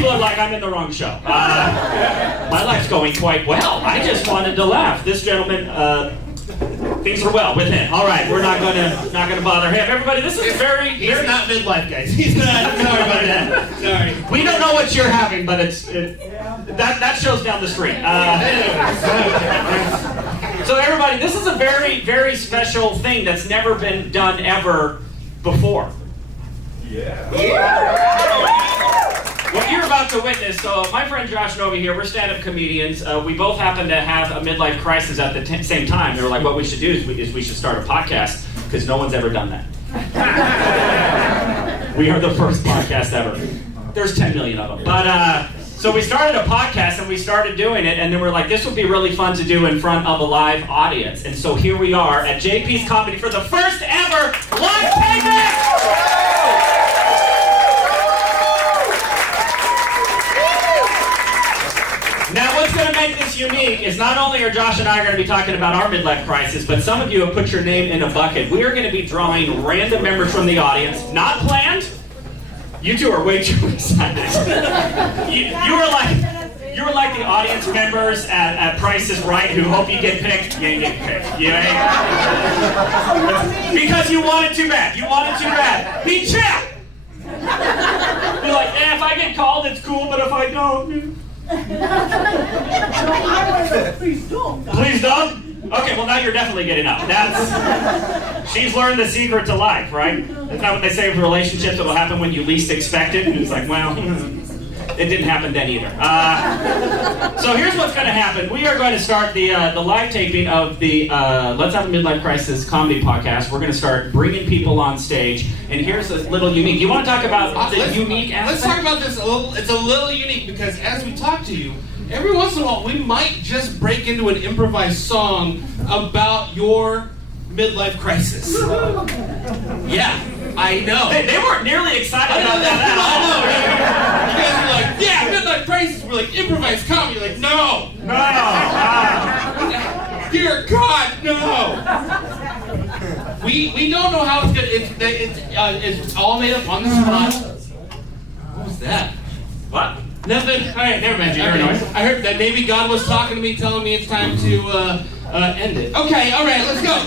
people are like, I'm in the wrong show. My life's going quite well. I just wanted to laugh. This gentleman, things are well with him. All right, we're not gonna bother him. Everybody, this is He's not midlife, guys. He's not. Sorry about that. Sorry. We don't know what you're having, but that show's down the street. So everybody, this is a very, very special thing that's never been done ever before. Yeah. What you're about to witness, so my friend Josh and over here, we're stand-up comedians. We both happen to have a midlife crisis at the same time. They were like, what we should do is we should start a podcast, because no one's ever done that. We are the first podcast ever. There's 10 million of them. But, so we started a podcast and we started doing it, and then we're like, this would be really fun to do in front of a live audience. And so here we are at JP's Comedy for the first ever live taping! Now, what's going to make this unique is not only are Josh and I going to be talking about our midlife crisis, but some of you have put your name in a bucket. We are going to be drawing random members from the audience, not planned. You two are way too excited. you were like the audience members at Price is Right who hope you get picked. You ain't getting picked. You ain't. Because you want it too bad. You want it too bad. Be chill. You're like, if I get called, it's cool, but if I don't. Please don't. Please don't? Okay, well now you're definitely getting up. She's learned the secret to life, right? That's not what they say with relationships. It'll happen when you least expect it. And it's like, well, it didn't happen then either. So here's what's going to happen. We are going to start the live taping of the Let's Have a Midlife Crisis comedy podcast. We're going to start bringing people on stage. And here's a little unique. You want to talk about the unique aspect? Let's talk about this a little. It's a little unique because as we talk to you, every once in a while we might just break into an improvised song about your midlife crisis. Yeah, I know. They weren't nearly excited about that at all. You guys were like, yeah, midlife crisis. We're like, improvised comedy. You're like, no. Dear God, no. We don't know how it's gonna. It's all made up on the spot. What was that? What? Nothing. All right, never mind. I heard that maybe God was talking to me, telling me it's time to end it. Okay, all right, let's go.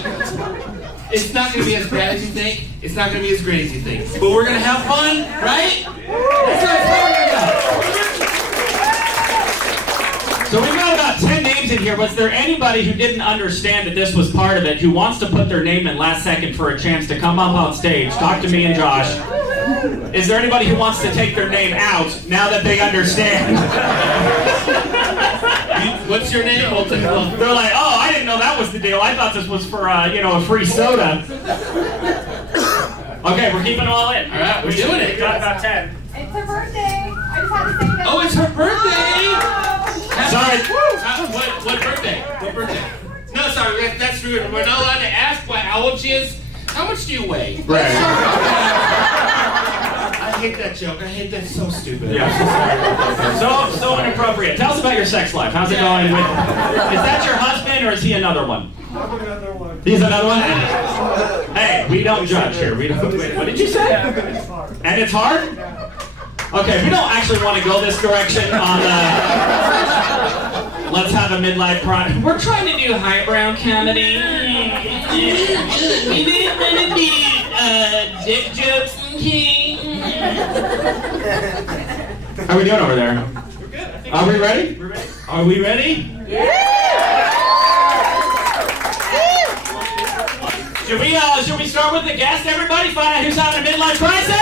It's not going to be as bad as you think. It's not going to be as great as you think. But we're going to have fun, right? That's what I'm talking about. So we've got about 10 names in here. Was there anybody who didn't understand that this was part of it, who wants to put their name in last second for a chance to come up on stage, talk to me and Josh? Is there anybody who wants to take their name out now that they understand? What's your name? They're like, oh, I didn't know that was the deal. I thought this was for, a free soda. Okay, we're keeping them all in. All right, we're doing it. We've got about 10. It's her birthday. I just had to say that. Oh, it's her birthday. Sorry. What birthday? What birthday? No, sorry, that's rude. We're not allowed to ask how old she is. How much do you weigh? Right. I hate that joke. I hate that. It's so stupid. Yeah. So inappropriate. Tell us about your sex life. How's it going? Is that your husband or is he another one? Another one. He's another one? Hey, we don't judge here. We don't. Wait, what did you say? It's hard. And it's hard? Okay, we don't actually want to go this direction on Let's Have a Midlife Crisis. We're trying to do highbrow comedy. We didn't want to do dick jokes and king. How are we doing over there? We're good. I think Are we ready? we're ready. Are we ready? Should we start with the guest, everybody? Find out who's having a midlife crisis?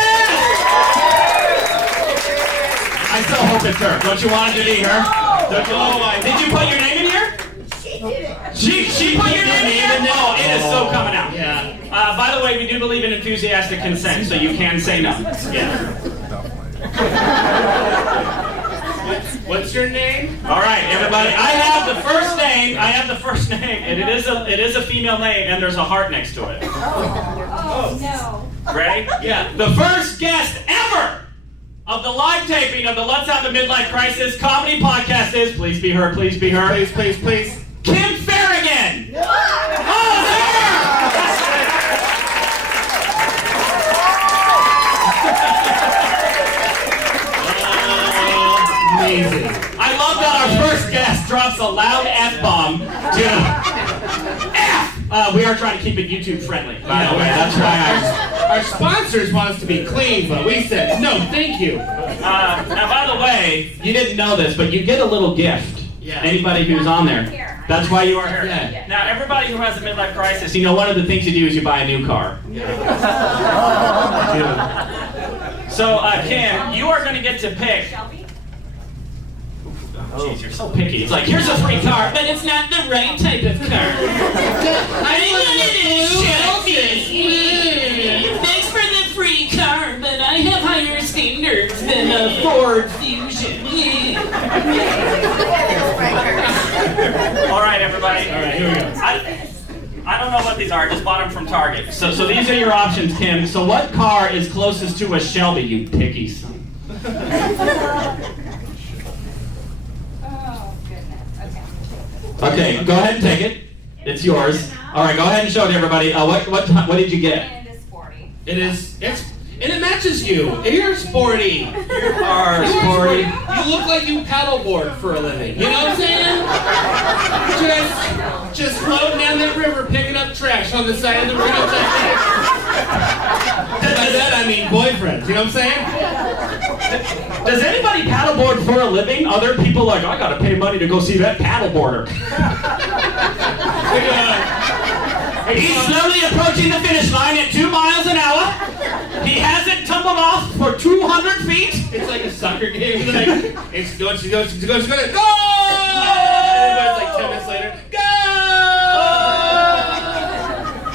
I still hope it's her. Don't you want it to be her? Don't you? Did you put your name in here? She did it. She put your name in here? Oh, it is so coming out. Yeah. By the way, we do believe in enthusiastic consent, so you can say no. Yeah. What's your name? All right, everybody. I have the first name, and it is a female name, and there's a heart next to it. Oh, no. Ready? Yeah. The first guest ever of the live taping of the Let's Have a Midlife Crisis comedy podcast is, please be her, please be her. Please, please, please. Kim Farragon! Oh, there! are trying to keep it YouTube friendly, by the way. That's why our sponsors want us to be clean, but we said no, thank you. now, by the way, you didn't know this, but you get a little gift. Yeah. Anybody who's on there. That's why you are here. Yeah. Now, everybody who has a midlife crisis, you know, one of the things you do is you buy a new car. So, Kim, you are going to get to pick. Shelby? Jeez, you're so picky. It's like, here's a free car, but it's not the right type of car. I wanted a Shelby. Thanks for the free car, but I have higher standards than a Ford Fusion. All right, everybody. All right, here we go. I don't know what these are. I just bought them from Target. So these are your options, Kim. So what car is closest to a Shelby, you picky son? Oh, goodness. Okay. Okay, go ahead and take it. It's yours. All right, go ahead and show it to everybody. What did you get? And it's 40. And it matches you. You're sporty. You are sporty. You look like you paddleboard for a living. You know what I'm saying? Just floating down that river, picking up trash on the side of the river. By that I mean boyfriends. You know what I'm saying? Does anybody paddleboard for a living? Other people like, I gotta pay money to go see that paddleboarder. He's slowly approaching the finish line at 2 miles an hour. He hasn't tumbled off for 200 feet. It's like a soccer game. It's going, she goes, go! Everybody's like 10 minutes later, go!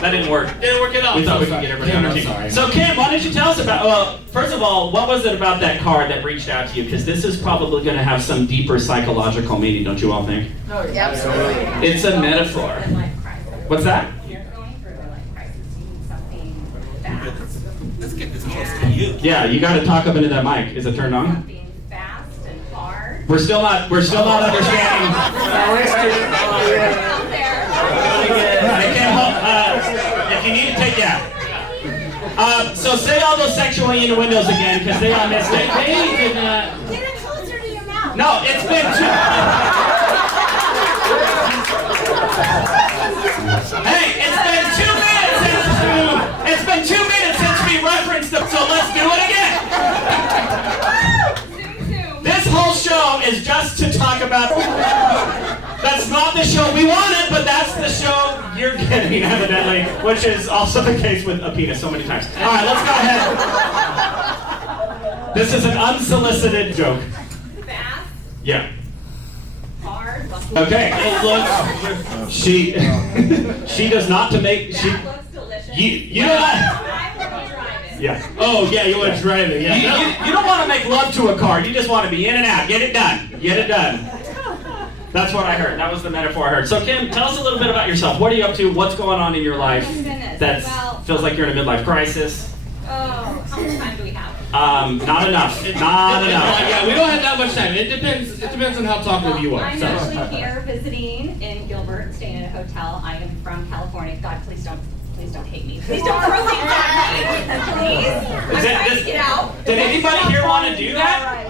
That didn't work. Didn't work at all. We thought we could get everybody on our I'm team. sorry. So Kim, why don't you tell us about, well, first of all, what was it about that card that reached out to you? Because this is probably going to have some deeper psychological meaning, don't you all think? Absolutely. It's a metaphor. Midlife crisis. What's that? You're going through a midlife crisis. You need something fast. Let's get this close to you. Yeah, you got to talk up into that mic. Is it turned on? Something fast and hard. We're still not understanding. Out there. I can't help, if you need to take that. So say all those sexual innuendos again, because they all missed it. They did not. Get it closer to your mouth. No, it's been two. Hey, it's been 2 minutes since we referenced them, so let's do it again. Zoom, zoom. This whole show is just to talk about. That's not the show we wanted, but that's the show you're getting, evidently, which is also the case with a penis so many times. All right, let's go ahead. This is an unsolicited joke. Fast, Yeah. hard. Okay. She does not to make she. That looks delicious. You know what? I want to drive it. Yeah. Oh, yeah, you want to drive it. Yeah. You don't want to make love to a car. You just want to be in and out. Get it done. Get it done. That's what I heard. That was the metaphor I heard. So Kim, tell us a little bit about yourself. What are you up to? What's going on in your life Oh, goodness. that Well- feels like you're in a midlife crisis? Oh, how much time do we have? Not enough. Not enough. Yeah, we don't have that much time. It depends on how talkative you are. I'm So. actually here visiting in Gilbert, staying in a hotel. I am from California. God, please don't hate me. Please don't really hate me. Please. I'm trying to get out. Did anybody here want to do that?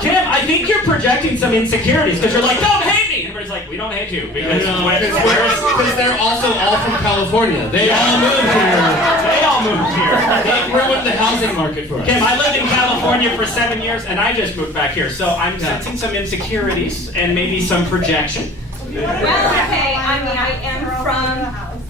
Kim, I think you're projecting some insecurities because you're like, don't hate me. And everybody's like, we don't hate you because Because they're also all from California. They all moved here. they all moved here. They ruined the housing market for us. Kim, I lived in California for 7 years and I just moved back here. So I'm sensing some insecurities and maybe some projection. Well, okay. I mean,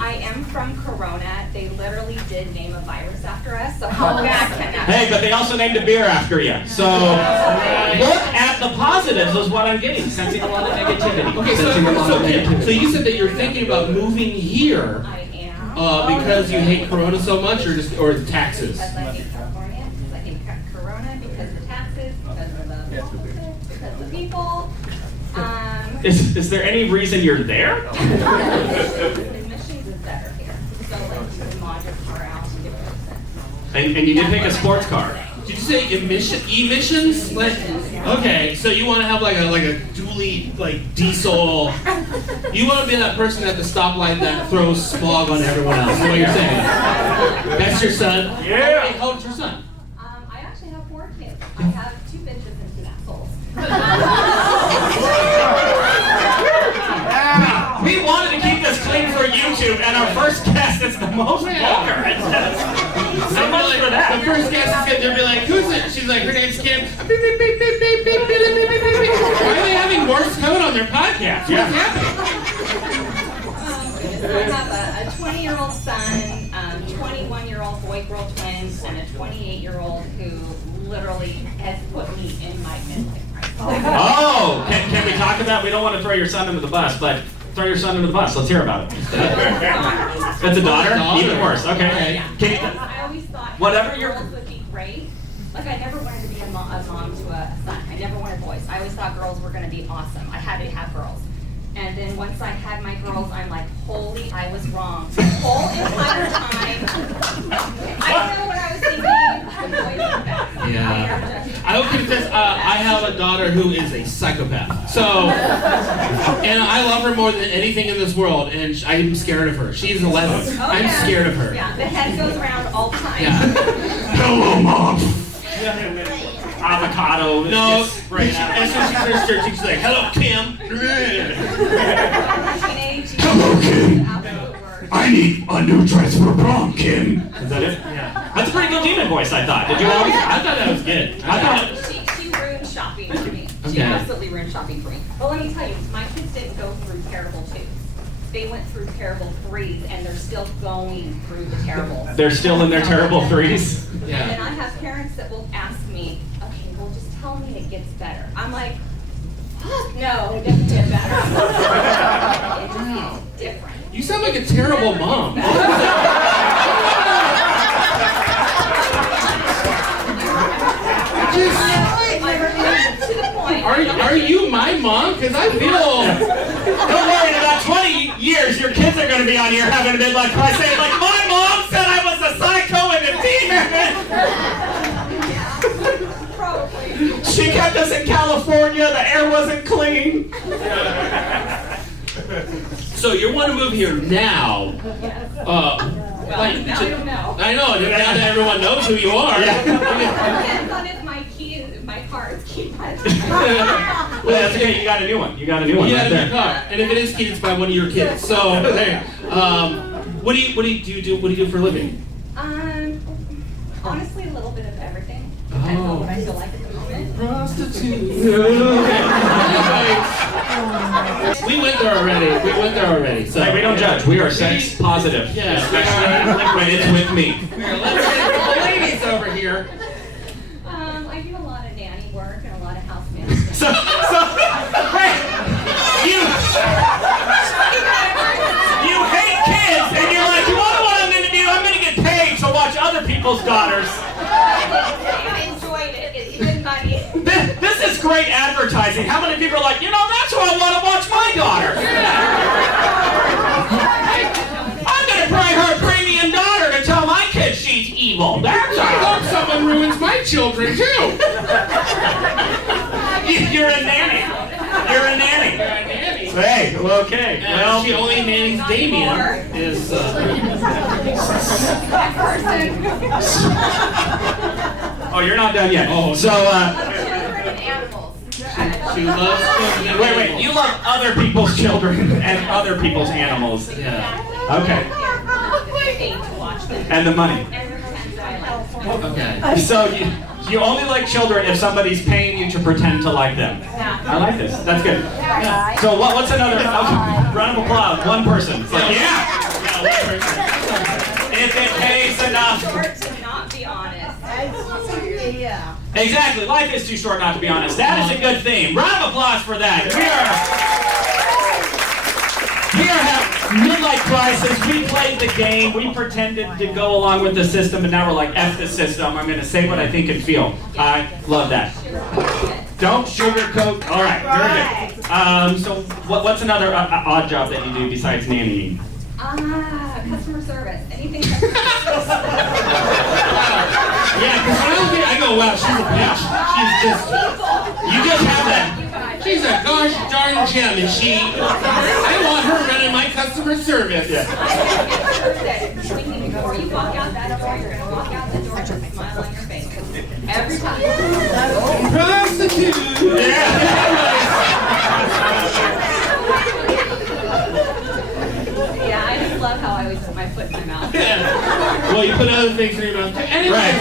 I am from Corona. They literally did name a virus after us. So how bad can that be? Hey, but they also named a beer after you. So look at the positives is what I'm getting. Sensing a lot of negativity. Okay, Sensing a lot of negativity. so you said that you're thinking about moving here I am. because you hate Corona so much, or the taxes? Because I hate California, because I hate Corona, because of the taxes, because of the politics, because of the people. Is there any reason you're there? Admissions is better here. So like you can mod your car out and do it. And you did pick a sports car. Did you say emissions? Like, okay, so you want to have like a dually like diesel. You want to be that person at the stoplight that throws smog on everyone else. Is what you're saying? That's your son? Yeah. How old's your son? I actually have 4 kids. I have 2 bitches and 2 assholes. YouTube, and our first guest is the most vulgar. So much for that. The first guest is going to be like, who's it? She's like, her name's Kim. Why are they having Morse code on their podcast? What's happening? I have a 20-year-old son, 21-year-old boy-girl twins, and a 28-year-old who literally has put me in my midlife crisis. Oh, can we talk about? We don't want to throw your son under the bus, but throw your son under the bus. Let's hear about it. That's a daughter? Even worse. Okay. Yeah. I always thought girls would be great. Like, I never wanted to be a mom to a son. I never wanted boys. I always thought girls were going to be awesome. I had to have girls. And then once I had my girls, I'm like, holy, I was wrong. The whole entire time, I don't know what I was thinking. Boys are best. Yeah. I will confess, I have a daughter who is a psychopath. So, and I love her more than anything in this world, and I'm scared of her. She's 11. Oh, I'm yeah. scared of her. Yeah, the head goes around all the time. Yeah. Hello, Mom. Avocado. No, Right as soon as she starts searching, she's like, hello, Kim. Hello, Kim. I need a new dress for prom, Kim. Is that it? Yeah. That's a pretty good demon voice, I thought. Did you always? I thought that was good. She ruined shopping for me. She Okay. absolutely ruined shopping for me. But let me tell you, my kids didn't go through terrible 2s. They went through terrible 3s, and they're still going through the terrible. They're still in their terrible 3s? And then I have parents that will ask me, okay, well, just tell me it gets better. I'm like, fuck no, it doesn't get better. It just gets different. You sound like a terrible mom. To the point. Are you my mom? Because I feel... Don't worry, in about 20 years, your kids are going to be on here having a midlife crisis saying, like, my mom said I was a psycho and a demon. Probably. She kept us in California, the air wasn't clean. So you want to move here now? Yes. Well, Now I don't know. I know. Now that everyone knows who you are. Depends on if my car is keyed by the Well, that's okay, you got a new one. You got a new one You right got a there. new car, and if it is keyed, it's by one of your kids. So there. What do you do? What do you do for a living? Honestly, a little bit of everything. Depends on what I feel like at the moment. Prostitute. We went there already. So Hey, we don't judge. We are sex positive. Yeah. Especially when it's with me. Here, let's get a couple ladies over here. I do a lot of nanny work and a lot of house management. So, hey, you hate kids, and you're like, you want to know what I'm going to do? I'm going to get paid to watch other people's daughters. I enjoyed it. It's been money. This is great advertising. How many people are like, you know, that's where I want to watch my daughter. I'm going to pay her premium daughter to tell my kid she's evil. That's I hope someone ruins my children too. You're a nanny. You're a nanny. Hey, okay. Well, She only nannies Damien. Is oh, you're not done yet. Oh, so, Children and animals. she loves children. wait. You love other people's children and other people's animals. Yeah. Okay. Paid to watch them. And the money. And pretend that I like them. Okay. So you only like children if somebody's paying you to pretend to like them. I like this. That's good. So what's another? Round of applause. One person. It's like, yeah. If it pays enough. Short to not be honest. Yeah. Exactly. Life is too short not to be honest. That is a good theme. Round of applause for that. We are having midlife crisis. We played the game. We pretended to go along with the system, and now we're like, F the system. I'm going to say what I think and feel. I love that. Don't sugarcoat. All right. Very good. So what's another odd job that you do besides nannying? Customer service. Anything customer service. Yeah, because when I look at it, I go, wow, she's a bitch. She's just, you just have that. She's a gosh darn gem, and I want her running my customer service. Before you walk out that door, you're going to walk out the door with a smile on your face. Every time. Prostitute. Yeah, I just love put my foot in my mouth. Yeah. Well, you put other things in your mouth too. Anyway, Right.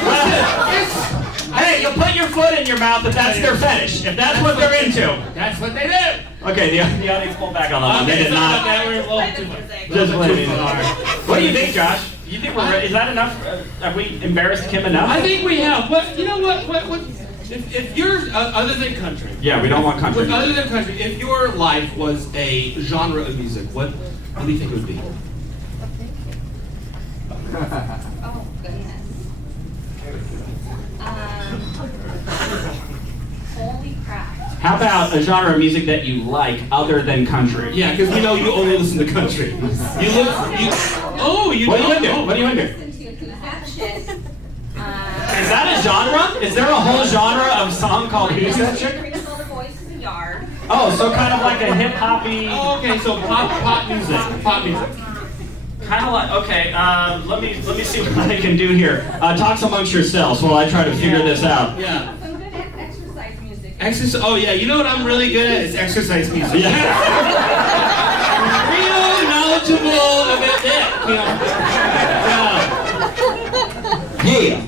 listen, Hey, you'll put your foot in your mouth if that's their fetish. If that's what they're into. that's what they do. Okay, the audience pulled back on that one. They did sorry about not. that. We're a little Play the too much. music. Just Too wait. far. What do you think, Josh? You think we're is that enough? Have we embarrassed Kim enough? I think we have. But you know what? If you're other than country. Yeah, we don't want country. Other than country, if your life was a genre of music, what do you think it would be? Oh, goodness. Holy crap. How about a genre of music that you like other than country? Yeah, because we know you only listen to country. You look. Oh, you. What are you don't into? know. What are you into? Listen to who's that shit. Is that a genre? Is there a whole genre of song called Who's That Chick? Brings all the boys to the yard. Oh, so kind of like a hip hoppy. Oh, okay. So pop music. Pop music. Kind of like, okay, let me see what I can do here. Talks amongst yourselves while I try to figure this out. Yeah. Some good exercise music. Exercise. Oh yeah. You know what I'm really good at is exercise music. Yeah. Real knowledgeable about that. Yeah.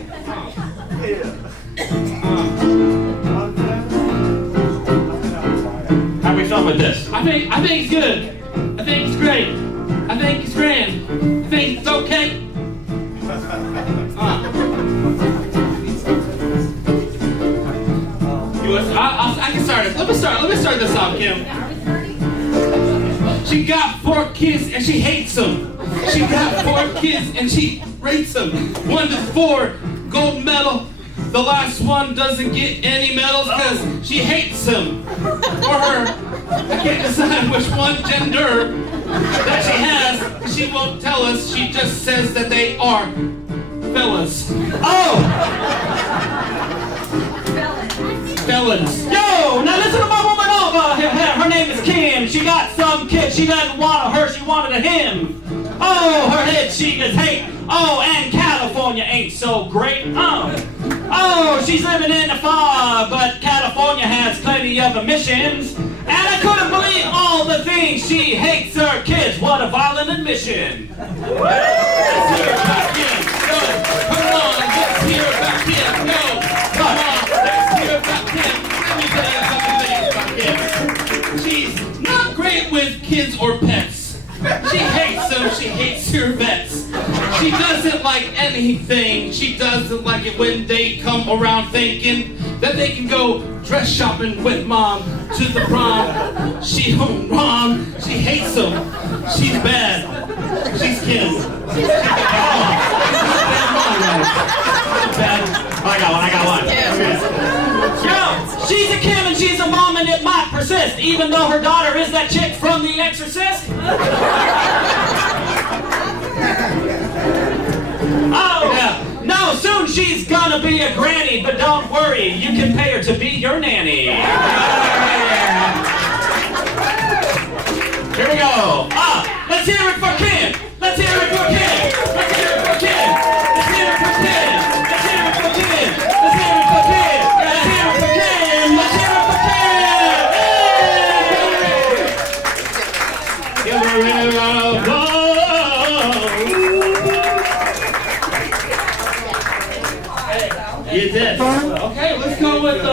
How we feeling with this? I think it's good. I think it's great. I think it's grand. I think it's okay. I can start it. Let me start this off, Kim. Are we starting? She got 4 kids and she hates them. She got 4 kids and she rates them. 1 to 4, gold medal. The last one doesn't get any medals because she hates them. Or her. I can't decide which one gender that she has. She won't tell us. She just says that they are fellas. Oh! Fellas. Yo! Now listen to my woman over here. Her name is Kim. She got some kid. She doesn't want a her. She wanted a him. Oh, her head she is hate. Oh, and California ain't so great. Oh, she's living in the far, but California has plenty of emissions. And I couldn't believe all the things she hates her kids. What a violent admission. Let's hear it back in. Go. Come on, let's hear it back in. Go. Come on, let's hear it back in. Let me tell you something about Kim. She's not great with kids or pets. She hates them. She hates her pets. She doesn't like anything. She doesn't like it when they come around thinking that they can go dress shopping with mom to the prom. She don't prom. She hates them. She's bad. She's Kim. She's bad. I got one. Yo, she's a Kim and she's a mom and it might persist, even though her daughter is that chick from The Exorcist. Oh, yeah. No, soon she's gonna be a granny, but don't worry, you can pay her to be your nanny. Here we go. Let's hear it for Kim. Let's hear it for Kim. Let's hear it for Kim. Let's hear it for Kim. Let's hear it for Kim. Let's hear it for Kim. Let's hear it for Kim. Let's hear it for Kim. Give her a go. You did. Okay, let's go with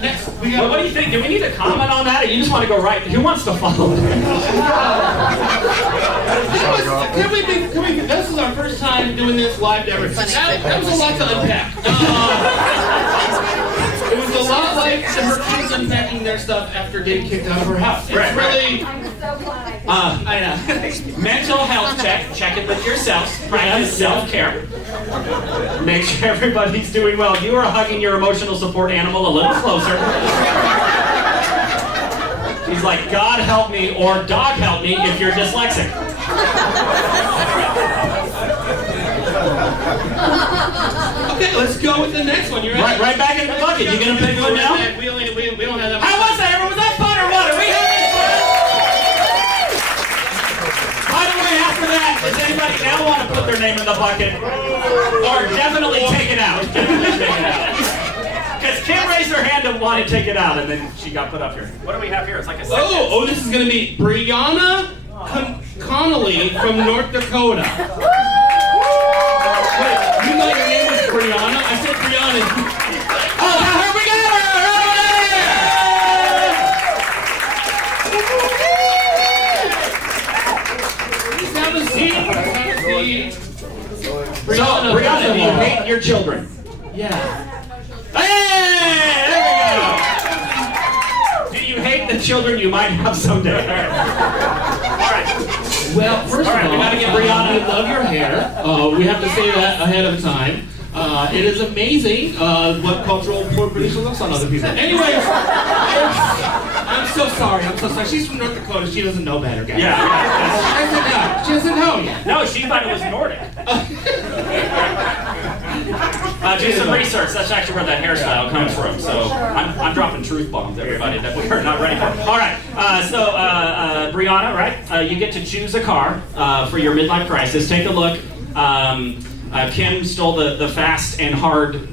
next. What do you think? Do we need to comment on that, or you just want to go right? Who wants to follow? This is our first time doing this live ever. That was a lot to unpack. It was a lot like her kids unpacking their stuff after getting kicked out of her house. It's really. I'm so glad I I know. Mental health check. Check it with yourself. Practice self-care. Make sure everybody's doing well. You are hugging your emotional support animal a little closer. She's like, God help me or dog help me if you're dyslexic. Okay, let's go with the next one. You ready? Right back in the bucket. You gonna pick one now? We don't have that. How was that? Was that fun or what? Are we having fun? By the way, after that, does anybody now want to put their name in the bucket? Or definitely take it out? Because Kim raised her hand and wanted to take it out, and then she got put up here. What do we have here? It's like a sentence. Oh, this is gonna be Brianna Connolly from North Dakota. Wait, you thought your name was Brianna? I said Brianna. Oh, now here we go! Please have a seat. Have a seat. So, Brianna, do you hate your children? Yeah. Hey! There we go! Do you hate the children you might have someday? All right. Well, first All right, of all, we gotta get Brianna. we love your hair. We have to say that ahead of time. It is amazing what cultural appropriation looks on other people. Anyways, I'm so sorry. She's from North Dakota. She doesn't know better, guys. Yeah. She doesn't know yet. No, she thought it was Nordic. Do some research. That's actually where that hairstyle comes from. So I'm dropping truth bombs, everybody, that we are not ready for. All right. Brianna, right? You get to choose a car for your midlife crisis. Take a look. Kim stole the fast and hard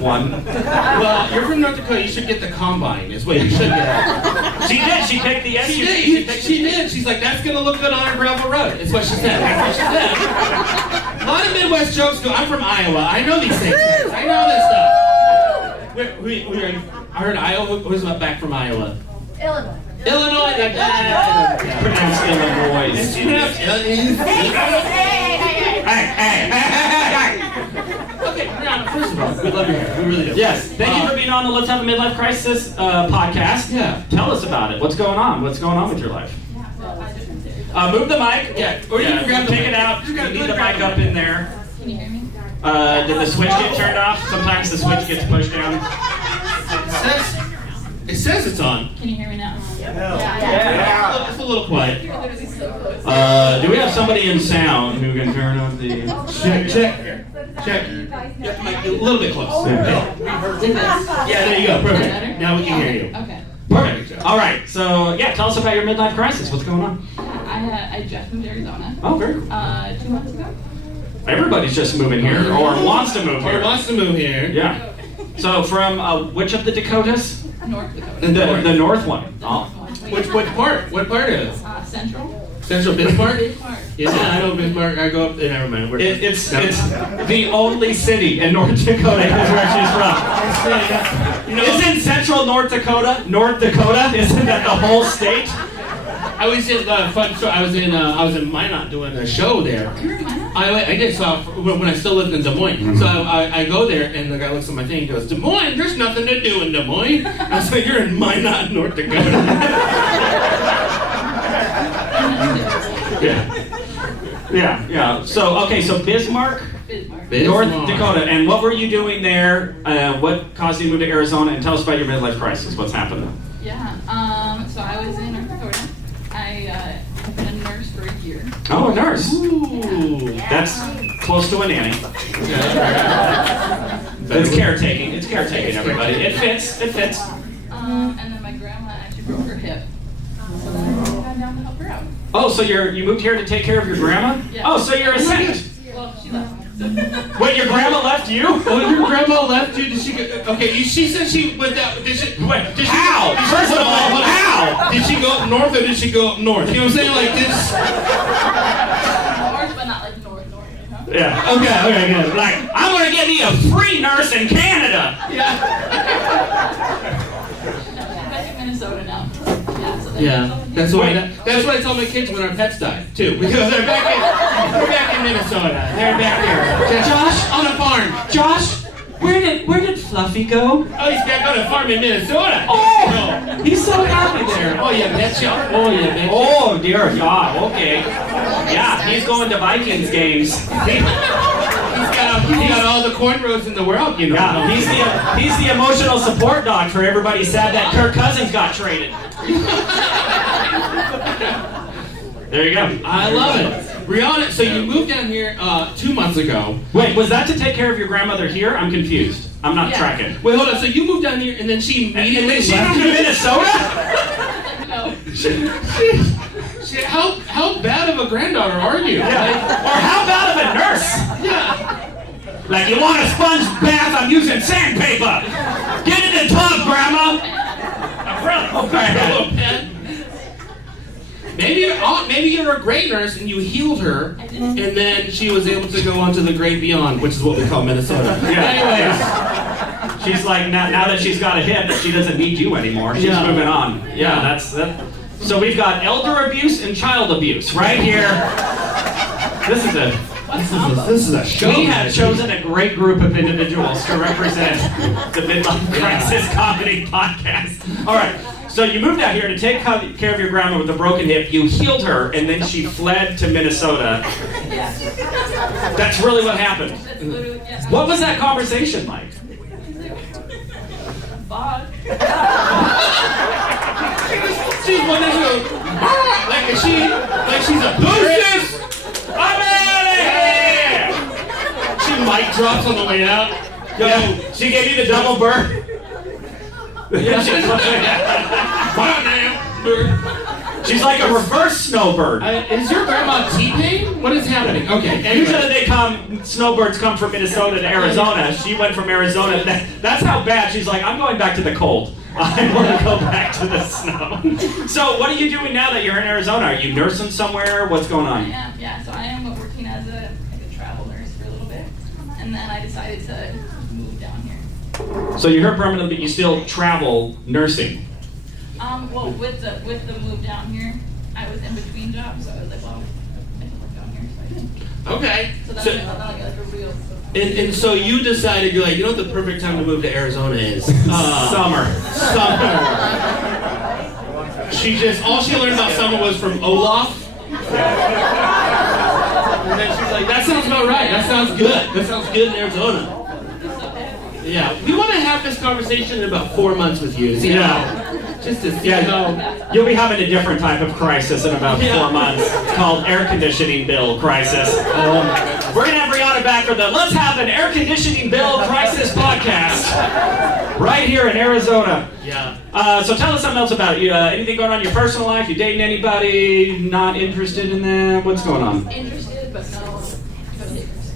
one. Well, you're from North Dakota. You should get the combine. Is what you should get. She did. She picked the SUV. She did. She's like, that's gonna look good on a gravel road. Is what she said. That's what she said. A lot of Midwest jokes go. I'm from Iowa. I know these things. I know this stuff. I heard Iowa. Who's back from Iowa? Illinois. Illinois. It's pronounced Illinois. It's pronounced Illinois. Hey. Okay, Brianna, first of all, we love your hair. We really do. Yes. Thank you for being on the Let's Have a Midlife Crisis podcast. Yeah. Tell us about it. What's going on? What's going on with your life? Move the mic. Yeah. Or you can grab the take mic. it out. You need the mic up in there. Can you hear me? Did the switch get turned off? Sometimes the switch gets pushed down. It says it's on. Can you hear me now? Yeah. It's a little quiet. You're literally so close. Do we have somebody in sound who can turn up the... Check. You have to make it a little bit close. Yeah, there you go. Perfect. Now we can hear you. Okay. Perfect. All right. So, yeah, tell us about your midlife crisis. What's going on? I just moved to Arizona. Oh, very cool. 2 months ago. Everybody's just moving here or wants to move Or here. wants to move here. Yeah. So, from which of the Dakotas? North Dakota. The north one. Oh. Which part? What part is? Central. Central Bismarck? Bismarck. Yeah, I know Bismarck. I go up there. Never mind. It's the only city in North Dakota is where she's from. You know, Isn't central North Dakota North Dakota? Isn't that the whole state? I was in fun. So I was in Minot doing a show there. I did. So when I still lived in Des Moines, so I go there and the guy looks at my thing. He goes, Des Moines. There's nothing to do in Des Moines. I was like, you're in Minot, North Dakota. Yeah. So Bismarck, Bismarck. North Dakota. And what were you doing there? What caused you to move to Arizona? And tell us about your midlife crisis. What's happening? Yeah. So I was in North Dakota. I've been a nurse for a year. Oh, a nurse. Ooh. That's close to a nanny. It's caretaking. It's caretaking, everybody. It fits. And then my grandma actually broke her hip. So then I got down to help her out. Oh, so you moved here to take care of your grandma? Yeah. Oh, so you're a saint. Well, she left. Wait, your grandma left you? Oh, your grandma left you? Did she go, okay, she said she went down. Did she? Wait, Did she how? Did she, First of all, hold on. how? Did she go up north or did she go up north? You know what I'm saying? Like this? North, but not like north, you know? Yeah. Okay, good. Like, I'm gonna get me a free nurse in Canada. Yeah. I'm back in Minnesota now. Yeah, that's what I tell my kids when our pets die too, because they're back in Minnesota. They're back there. Josh on a farm. Josh, where did Fluffy go? Oh, he's back on a farm in Minnesota. Oh, he's so happy there. Oh yeah, betcha. Oh yeah, betcha. Oh dear God. Okay. Yeah, he's going to Vikings games. He got all the cornrows in the world, you know. Yeah, he's the emotional support dog for everybody sad that Kirk Cousins got traded. There you go. I love it. Brianna, so you moved down here 2 months ago. Wait, was that to take care of your grandmother here? I'm confused. I'm not tracking. Wait, hold on. So you moved down here and then she immediately She left moved to you? Minnesota? No. How bad of a granddaughter are you? Yeah. Or how about of a nurse? Yeah. Like, you want a sponge bath? I'm using sandpaper. Get in the tub, Grandma. Okay. Maybe you're a great nurse and you healed her, and then she was able to go on to the great beyond, which is what we call Minnesota. Anyways. She's like, now that she's got a hip, she doesn't need you anymore. She's moving on. Yeah, that's that. So we've got elder abuse and child abuse right here. This is a show. We have chosen a great group of individuals to represent the Midlife Crisis Comedy Podcast. All right. So you moved out here to take care of your grandma with a broken hip. You healed her, and then she fled to Minnesota. That's really what happened. What was that conversation like? She's one that goes, like she's a Lucius! I'm out of here! She mic drops on the way out. Yeah. She gave you the double bird. She's like a reverse snowbird. Is your grandma T-Pain? What is happening? Okay. Usually snowbirds come from Minnesota to Arizona. She went from Arizona. That's how bad. She's like, I'm going back to the cold. I want to go back to the snow. So what are you doing now that you're in Arizona? Are you nursing somewhere? What's going on? Yeah, so I am working as a travel nurse for a little bit. And then I decided to move down here. So you're here permanently, but you still travel nursing? Well, with the move down here, I was in between jobs, so I was like, well, I can work down here, so I did. Okay. So that's like a real... And so you decided, you're like, you know what the perfect time to move to Arizona is? Summer. All she learned about summer was from Olaf. And then she's like, that sounds about right. That sounds good. That sounds good in Arizona. Yeah, we want to have this conversation in about 4 months with you. Just to see how... You'll be having a different type of crisis in about 4 months. It's called air conditioning bill crisis. We're going to have Brianna back for the Let's Have an Air Conditioning Bill Crisis podcast. Right here in Arizona. Yeah. So tell us something else about you. Anything going on in your personal life? You dating anybody? Not interested in them? What's going on? Interested, but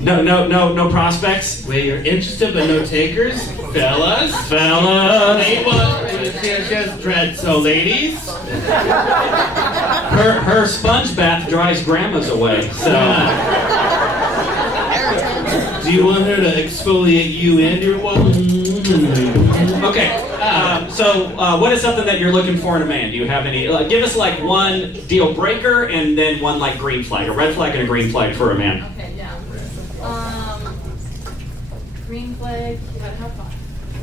no takers. No prospects? Wait, you're interested but no takers? Fellas? Hey, she has dread. So, ladies? Her sponge bath drives grandmas away. So. Do you want her to exfoliate you and your wallet? Okay. So what is something that you're looking for in a man? Do you have any? Give us like one deal breaker and then one like green flag, a red flag and a green flag for a man. Okay, yeah. Green flag, you gotta have fun.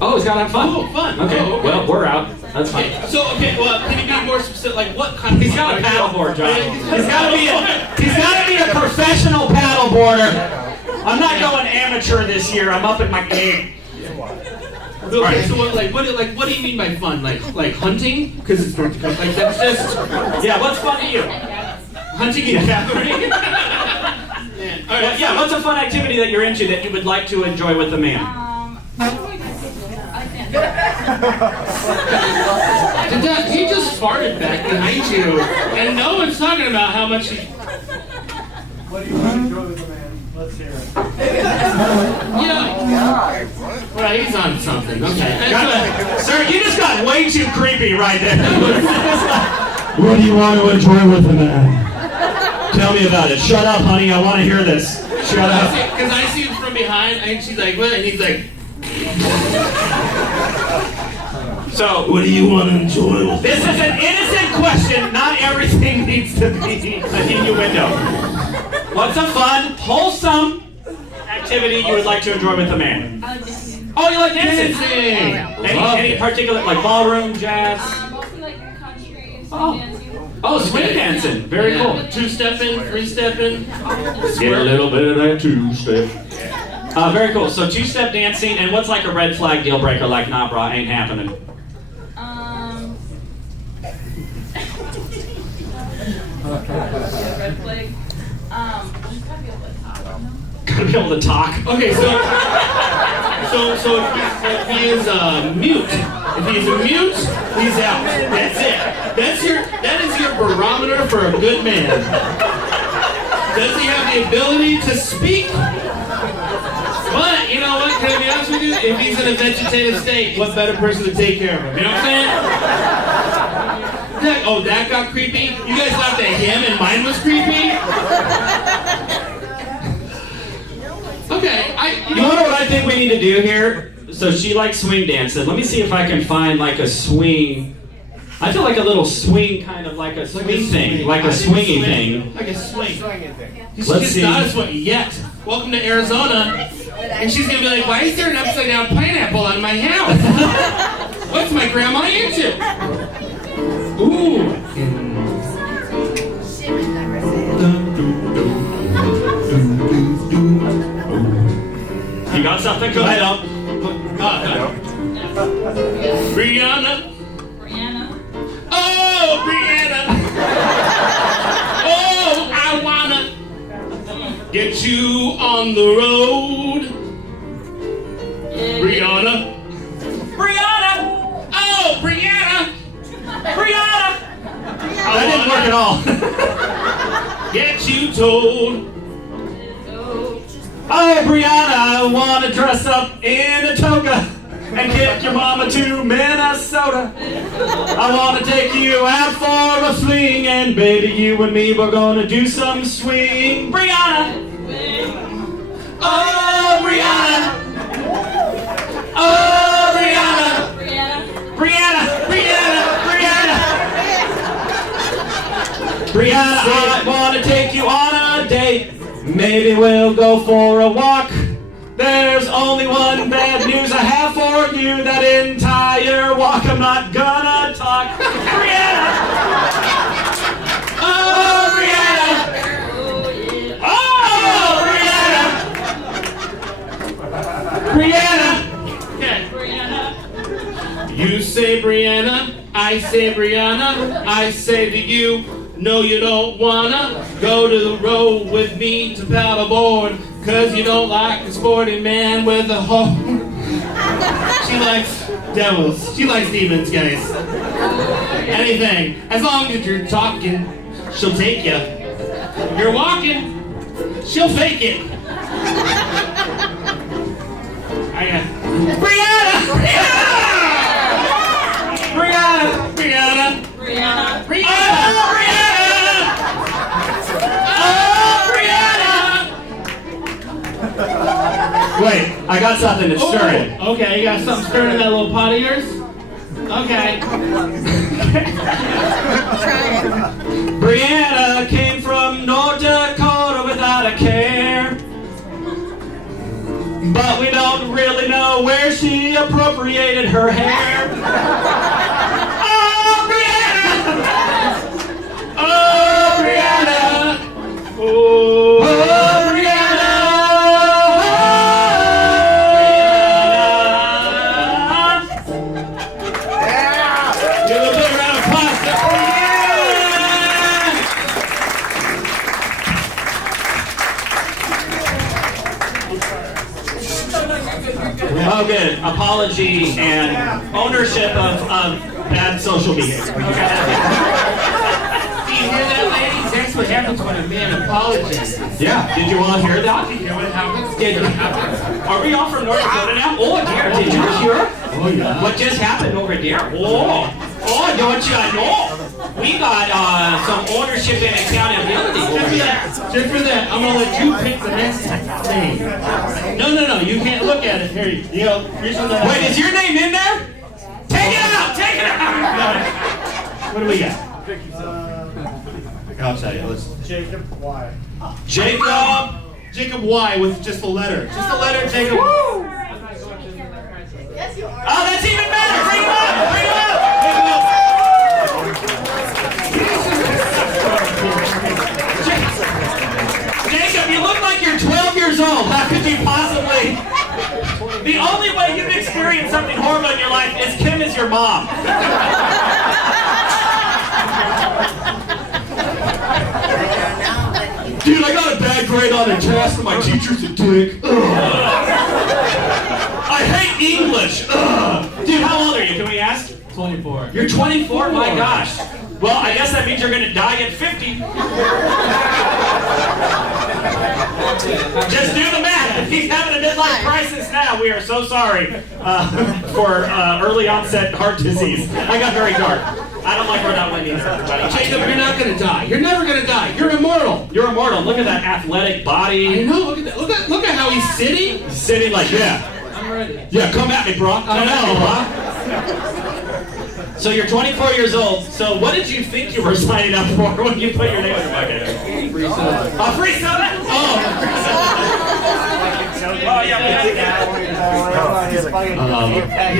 Oh, he's gotta have fun. Oh, fun. Okay. Oh, okay. Well, we're out. That's fine. Well, can you be more specific? Like, what kind of? He's got a paddleboard, John. He's gotta be a professional paddleboarder. I'm not going amateur this year. I'm up in my game. Okay, right. So what do you mean by fun? Like hunting? Because it's North Dakota. Like that's just. Yeah. What's fun to you? Hunting and gathering. All right. Yeah. What's a fun activity that you're into that you would like to enjoy with a man? He just farted back behind you, and no one's talking about how much he. What do you want to enjoy with a man? Let's hear it. Well, he's on something. Okay. Sir, you just got way too creepy right there. What do you want to enjoy with a man? Tell me about it. Shut up, honey. I want to hear this. Shut up. Because I see him from behind, and she's like, what? And he's like. So, what do you want to enjoy with? This is an innocent question. Not everything needs to be an innuendo. What's a fun, wholesome activity you would like to enjoy with a man? I like dancing. Oh, you like dancing? Any particular, like ballroom, jazz? Mostly like country, swing dancing. Oh, swing dancing. Very cool. Two-stepping, three-stepping. Get a little bit of that two-step. Very cool. So two-step dancing, and what's like a red flag deal breaker? Like, nah, bro, ain't happening. Red flag. Just gotta be able to talk. Gotta be able to talk. Okay, so if he is mute, if he's a mute, he's out. That's it. That is your barometer for a good man. Does he have the ability to speak? But you know what? Can I be honest with you? If he's in a vegetative state, what better person to take care of him? You know what I'm saying? That got creepy? You guys laughed at him and mine was creepy? Okay, You know what I think we need to do here? So she likes swing dancing. Let me see if I can find like a swing. I feel like a little swing, kind of like a swing thing, like a swingy thing. Like a swing. Let's see. Not a swing yet. Welcome to Arizona. And she's gonna be like, why is there an upside down pineapple on my house? What's my grandma into? Ooh. You got something? Go ahead. Brianna. Brianna. Oh, Brianna. Oh, I wanna get you on the road. Brianna. Brianna! Oh, Brianna. Brianna! That didn't work at all. Get you told. Oh, Brianna, I want to dress up in a toga and get your mama to Minnesota. I want to take you out for a fling, and baby, you and me, we're gonna do some swing. Brianna! Oh, Brianna! Oh, Brianna! Brianna! Brianna! Brianna! Brianna, I want to take you on a date. Maybe we'll go for a walk. There's only one bad news I have for you. That entire walk I'm not gonna talk. Brianna! Oh, Brianna! Oh, Brianna! Brianna! You say Brianna, I say Brianna, I say to you, no you don't wanna go to the road with me to paddleboard, cause you don't like a sporting man with a hoe. She likes devils, she likes demons, guys. Anything, as long as you're talking, she'll take you. You're walking, she'll fake it. Brianna! Brianna! Brianna! Brianna! Brianna! Wait, I got something that's stirring. Okay, you got something stirring in that little pot of yours? Okay. Brianna came from North Dakota without a care. But we don't really know where she appropriated her hair. Oh, Brianna! Oh, Brianna! Oh, Brianna! Give a big round of applause to Brianna! Oh, good. Apology and ownership of bad social behavior. Do you hear that, ladies? That's what happens when a man apologizes. Yeah. Did you all hear that? You hear what happens? Did Are we all from North Dakota now? Oh, dear. Did you hear? Oh, yeah. What just happened over there? Oh, don't you know? We got some ownership and accountability over there. Just for that, I'm gonna let you pick the next thing. No, you can't look at it. Here, here's another. Wait, is your name in there? Take it out! Take it out! What do we got? I'll tell you. Listen. Jacob, why? Jacob Y with just a letter. Just a letter, Jacob. Yes, you are. Oh, that's even better! Bring him up! Bring him up! Jacob, you look like you're 12 years old. How could you possibly? The only way you've experienced something horrible in your life is Kim is your mom. Dude, I got a bad grade on a test and my teacher's a dick. I hate English. Dude, how old are you? Can we ask? 24. You're 24? My gosh. Well, I guess that means you're going to die at 50. Just do the math. If he's having a midlife crisis now, we are so sorry for early onset heart disease. I got very dark. I don't like Rhode Island either, everybody. Jacob, you're not gonna die. You're never gonna die. You're immortal. You're immortal. Look at that athletic I body. know. Look at that. Look at how he's sitting. Sitting like, yeah. I'm ready. Yeah, come at me, bro. Come I at me, know. bro. So you're 24 years old. So what did you think you were signing up for when you put your name in the bucket? Free soda. A free soda? Oh, oh yeah, we had that. He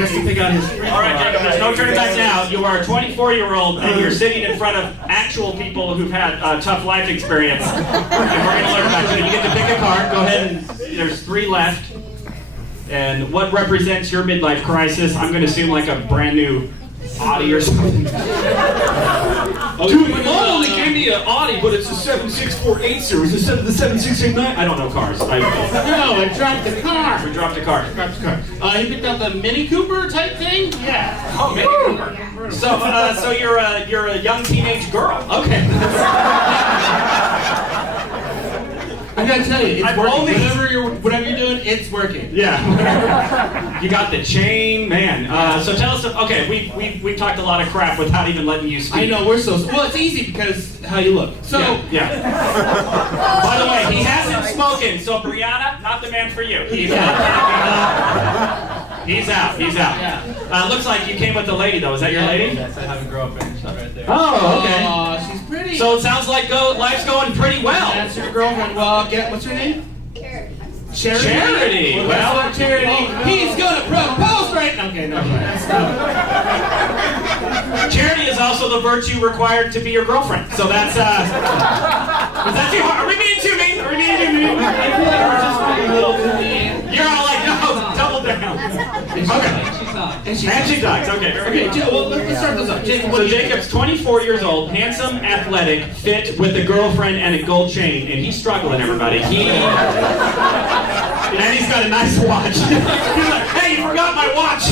has to pick out his. All right, Jacob, there's no turning back now. You are a 24-year-old, and you're sitting in front of actual people who've had a tough life experience. And we're going to learn about you. You get to pick a card. Go ahead and there's 3 left. And what represents your midlife crisis? I'm going to assume like a brand new Audi or something. Dude, my mom only gave me an Audi, but it's a 7648 series instead of the 7689. I don't know cars. No, I dropped the car. We dropped a car. He picked up the Mini Cooper type thing. Yeah. Oh, Mini Cooper. So you're a young teenage girl. Okay. I gotta tell you, it's I've working. only- Whatever you're doing, it's working. Yeah. You got the chain, man. So tell us. Okay, we talked a lot of crap without even letting you speak. I know we're so well. It's easy because how you look. So Yeah. By the way, he hasn't spoken. So Brianna, not the man for you. He's out. He's out. He's out. Yeah. Looks like you came with the lady though. Is that your lady? Yes, I have a girlfriend. She's right there. Oh, okay. Aw, she's pretty. So it sounds like life's going pretty well. That's your girlfriend. Well, what's her name? Charity. Charity. Well, Well, that's our Charity. He's gonna propose right now. Okay, no. Charity is also the virtue required to be your girlfriend. So that's is that too hard? Are we being too mean? Are we being too mean? I feel like we're just being a little too mean. You're all like, no, double down. Okay. And she dies. Okay. Okay, well, let's start this up. Jacob, So Jacob's 24 years old, handsome, athletic, fit, with a girlfriend and a gold chain, and he's struggling, everybody. And he's got a nice watch. He's like, hey, you forgot my watch.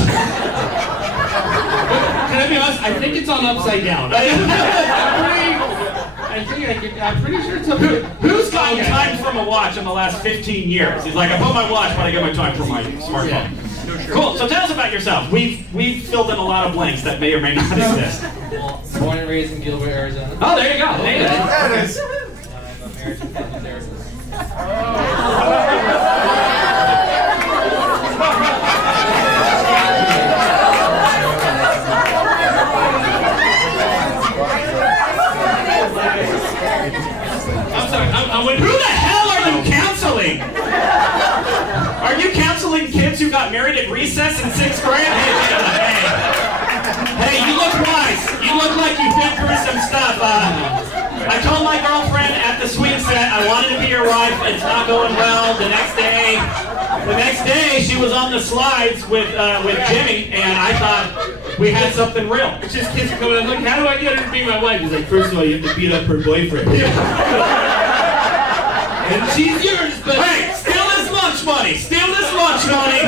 Can I be honest? I think it's on upside down. I'm pretty sure it's upside down. Who's gotten time from a watch in the last 15 years? He's like, I put my watch when I get my time from my smartphone. Cool. So tell us about yourself. We've filled in a lot of blanks that may or may not exist. Well, born and raised in Gilbert, Arizona. Oh, there you go. There you go. I'm a marriage and family therapist. I'm sorry. Who the hell are you counseling? Are you counseling kids who got married at recess in 6th grade? Hey, you look wise. You look like you've been through some stuff. I told my girlfriend at the swing set I wanted to be your wife. It's not going well. The next day, she was on the slides with Jimmy, and I thought we had something real. It's just kids coming up like, how do I get her to be my wife? He's like, first of all, you have to beat up her boyfriend. And she's yours, but Hey, steal this lunch money. Steal this lunch money.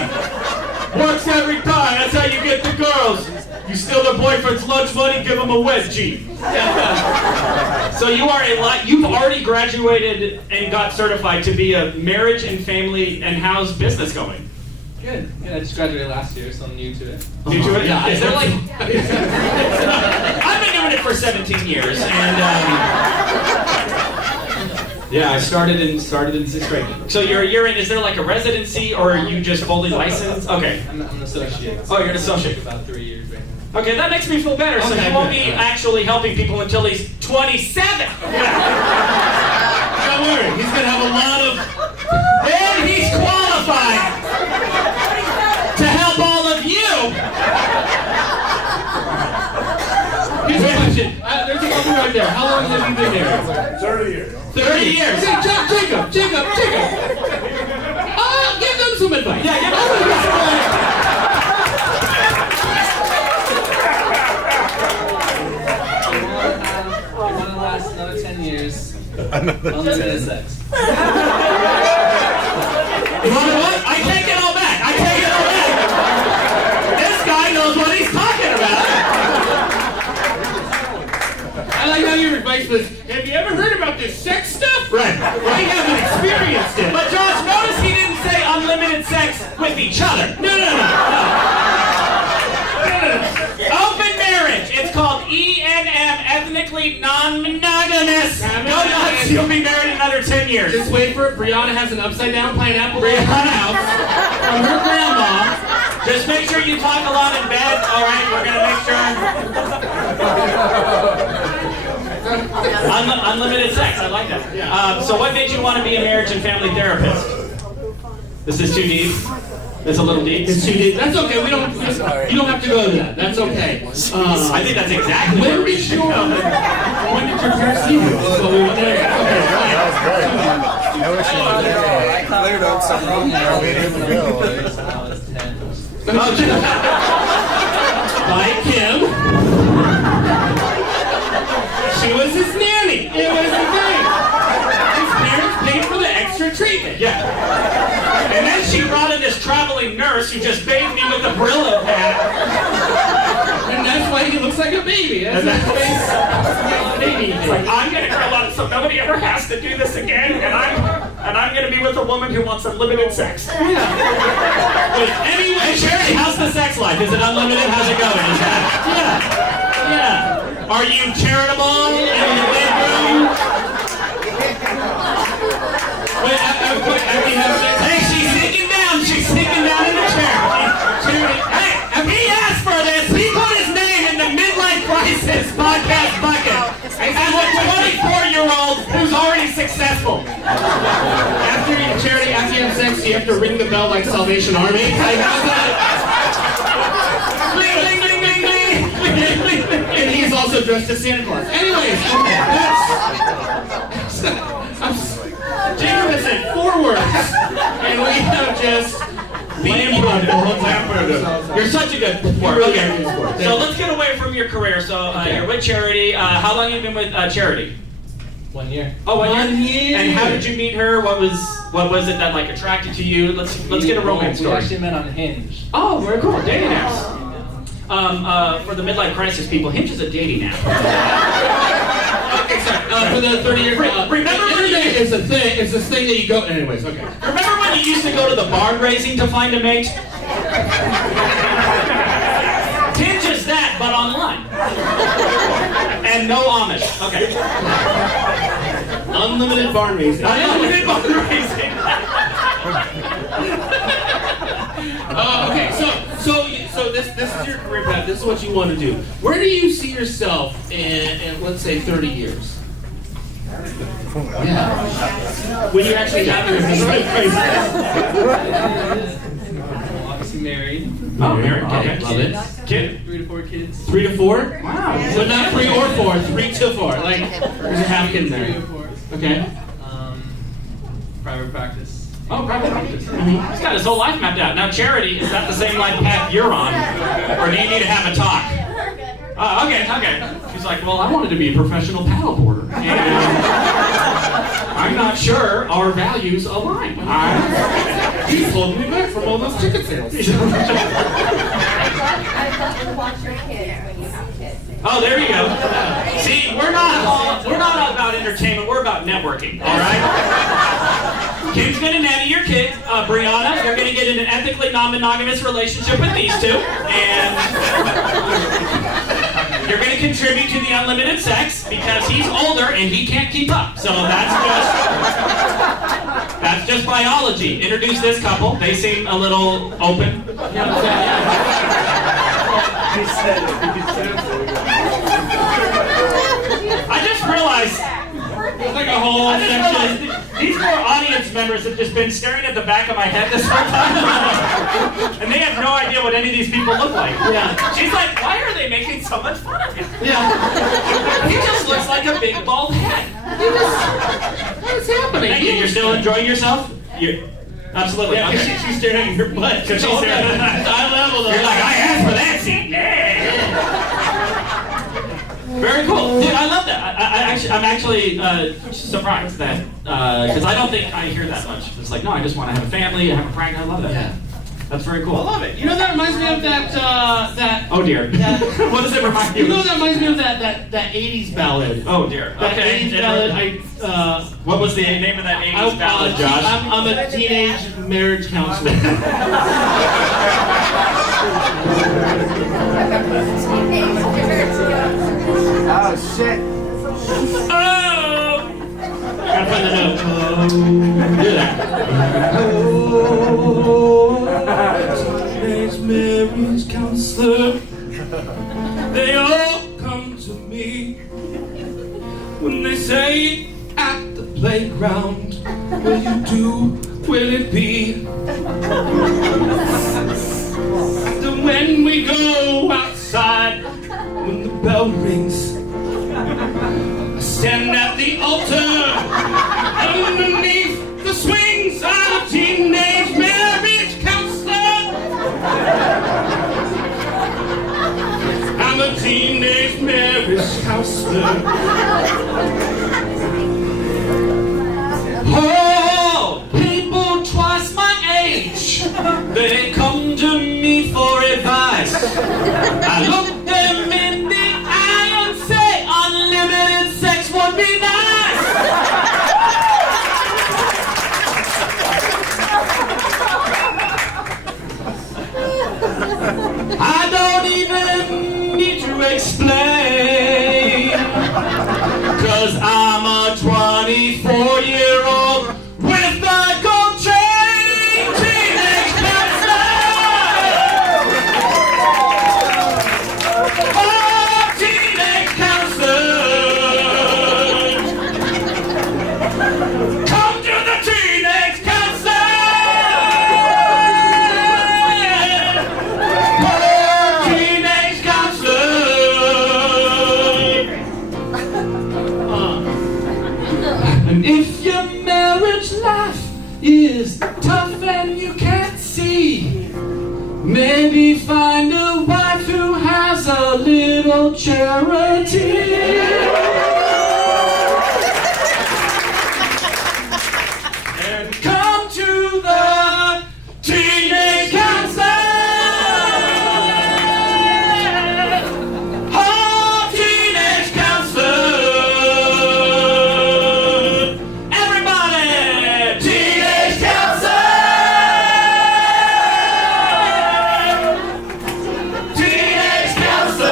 Works every time. That's how you get the girls. You steal their boyfriend's lunch money, give them a wedgie. So you've already graduated and got certified to be a marriage and family, and how's business going? Good. Yeah, I just graduated last year, so I'm new to it. New to it? Yeah, Is there like... I've been doing it for 17 years, and yeah, I started in 6th grade. So you're a year in. Is there like a residency, or are you just fully licensed? Okay. I'm an associate. Oh, you're an associate. About 3 years right now. Okay, that makes me feel better. So Okay, you won't good. be actually helping people until he's 27. don't worry, he's gonna have a lot of. And he's qualified to help all of you. Here's a question. There's a couple right there. How long have you been married? 30 years. 30 years. Okay, Jacob. Give them some advice. Yeah, give us I want to last another 10 years. Unlimited sex. You know what? I take it all back. This guy knows what he's talking about. I like how your advice was, have you ever heard about this sex stuff? Right. I haven't experienced it. But Josh, notice he didn't say unlimited sex with each other. No. Open marriage. It's called EA. nuts! Go nuts! You'll be married another 10 years. Just wait for it. Brianna has an upside down pineapple in her house from her grandma. Just make sure you talk a lot in bed. All right, we're gonna make sure. Unlimited sex. I like that. So, what made you want to be a marriage and family therapist? This is too deep. It's a little deep. It's too deep. That's okay. You don't have to go to that. That's okay. I think that's exactly where we should go. When did your parents see you? That was great. I wish you would have cleared up some room there a minute ago. When I was 10. By Kim. She was his nanny. It was the thing. His parents paid for the extra treatment. Yeah. And then she brought in this traveling nurse who just bathed me with a Brillo pad. And that's why he looks like a baby. That's baby. Like, I'm gonna grow up so nobody ever has to do this again, and I'm gonna be with a woman who wants unlimited sex. Anyway, hey, Sherry, how's the sex life? Is it unlimited? How's it going? Is that? Yeah. Are you charitable in your bedroom? Wait, hey, she's sinking down. She's sinking down in the chair. Hey, he asked for this. He put his name in the Midlife Crisis podcast bucket. As a 24-year-old who's already successful. After you have sex, you have to ring the bell like Salvation Army. Like, how's that? Bling, bling, bling, bling, bling, bling, bling. And he's also dressed as Santa Claus. Anyways, Jacob has said 4 words, and we have just been the whole time. You're such a good sport. Really Okay, good sport. so let's get away from your career. So you're with Charity. How long have you been with Charity? 1 year. Oh, 1 year. 1 year. And how did you meet her? What was it that like attracted to you? Let's get a romance We story. actually met on Hinge. Oh, very cool. Dating apps. For the midlife crisis people, Hinge is a dating app. Okay, sorry. For the 30-year. Remember when internet is a thing. It's this thing that you go. Anyways, okay. Remember when you used to go to the barn raising to find a mate? Hinge is that, but online. And no Amish. Okay. Unlimited barn raising. Unlimited barn raising. Okay, so this is your career path. This is what you want to do. Where do you see yourself in let's say 30 years? Yeah. When you actually have your Obviously married. Oh, married. Okay. Love it. Kid. 3 to 4 kids. 3 to 4? Wow. So not 3 or 4, 3 to 4. Like there's a half kid in 3 there. or 4. Okay. Private practice. Oh, private practice. He's got his whole life mapped out. Now, Charity, is that the same life path you're on? Or do you need to have a talk? Oh, okay. She's like, well, I wanted to be a professional paddleboarder. And I'm not sure our values align. He's holding me back from all those ticket sales. I'd love to watch your kids when you have kids. Oh, there you go. See, we're not about entertainment. We're about networking. All right. Kim's gonna nanny your kids. Brianna, you're gonna get in an ethically non-monogamous relationship with these two, and you're gonna contribute to the unlimited sex because he's older and he can't keep up. So that's just biology. Introduce this couple. They seem a little open. You know what I'm saying? I just realized. It's like a whole section. These poor audience members have just been staring at the back of my head this whole time. And they have no idea what any of these people look like. Yeah. She's like, why are they making so much fun of him? Yeah. He just looks like a big bald head. What's happening? Thank you. You're still enjoying yourself? Absolutely. Yeah, Okay. she's staring at your butt. She's staring at eye level though. You're like, I asked for that seat. Yeah. Very cool. Dude, I love that. I'm actually surprised that, because I don't think I hear that much. It's like, no, I just want to have a family, have a prank. I love that. Yeah. That's very cool. I love it. You know that reminds me of that Oh dear. What does it remind you? You know that reminds me of that 80s ballad. Oh dear. That Okay. 80s ballad. What was the name of that 80s ballad, Josh? I'm a teenage marriage counselor. Oh shit. Oh, Gotta find the note. Do that. Teenage marriage counselor. They all come to me when they say at the playground, will you do, will it be? After when we go outside, when the bell rings, I stand at the altar underneath the swings of teenage marriage counselor. I'm a teenage marriage counselor. Oh, people twice my age, they come to me for advice. I look them in the eye and say unlimited sex would be nice. I don't even need to explain, 'cause I'm a 24-year-old with a gold chain. Teenage counselor. Oh, teenage counselor. Come to the teenage counselor. Oh, teenage counselor. And if your marriage life is tough and you can't see, maybe find a wife who has a little charity. And come to the teenage counselor. Oh, teenage counselor. Everybody, teenage counselor. Teenage counselor.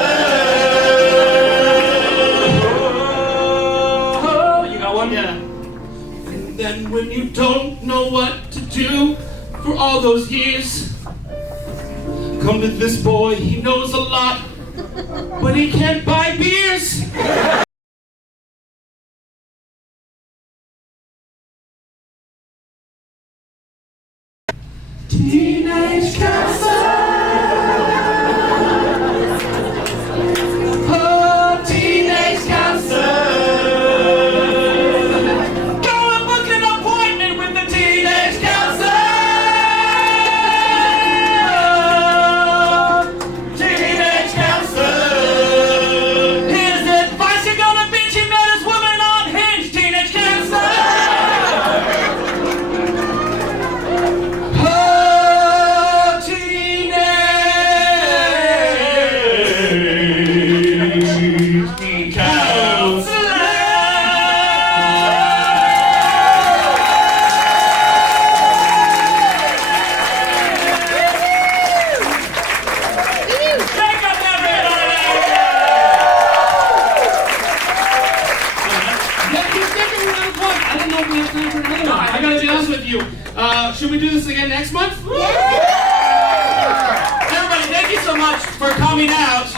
Oh, you got one? Yeah. And then when you don't know what to do for all those years, come to this boy, he knows a lot, but he can't buy beers. Teenage counselor. Oh, teenage counselor. Go and book an appointment with the teenage counselor. Teenage counselor. His advice, you're gonna bitch, he met his woman on Hinge. Teenage counselor. Oh, teenage counselor. Take up everybody! Yeah, keep thinking we have one. I don't know if we have time for another one. I gotta be honest with you. Should we do this again next month? Everybody, thank you so much for coming out.